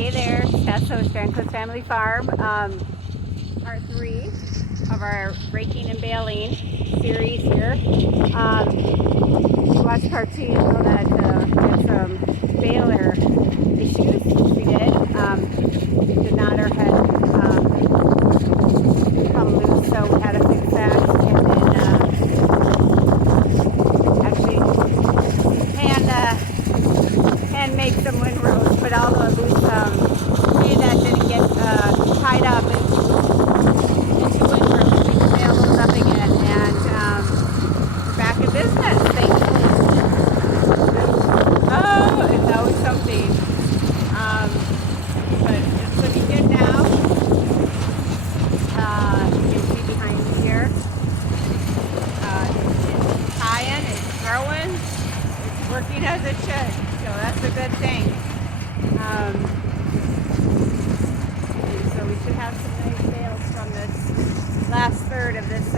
Hey there, Tessa with Strandcliff Family Farm. Part 3 of our Raking and Baling series here. If you watched part 2, you know that we had some baler issues. We did not our head come loose, so we had to fix that, and then and make some windrows, but all the loose hay that didn't get tied up into windrows. We can nail those up again, and we're back in business, thankfully. Oh, it's always something. But it's looking good now. You can see behind me here. It's tying, it's growing, it's working as it should. So that's a good thing. And so we should have some nice bales from this last third of this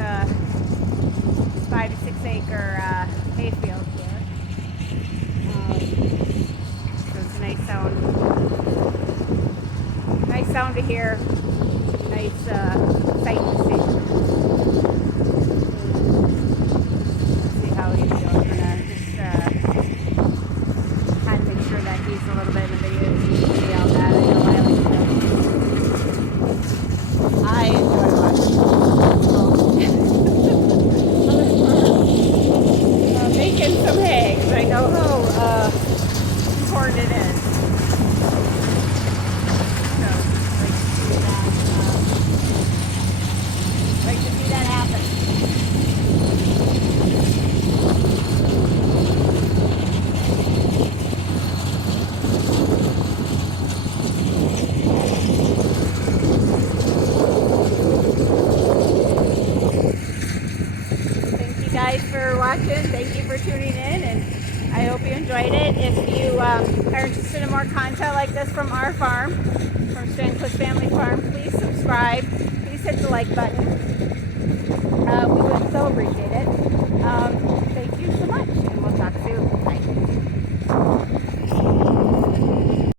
5 to 6 acre hayfield here. So it's a nice sound to hear, nice sight to see. Let's see how he's doing. I'm gonna just make sure that he's a little bit in the video so you can see all that. I know I enjoy watching making some hay, because I know how important it is. So, like to see that happen. Guys for watching. Thank you for tuning in, and I hope you enjoyed it. If you are interested in more content like this from our farm, from Strandcliff Family Farm, please subscribe. Please hit the like button. We would so appreciate it.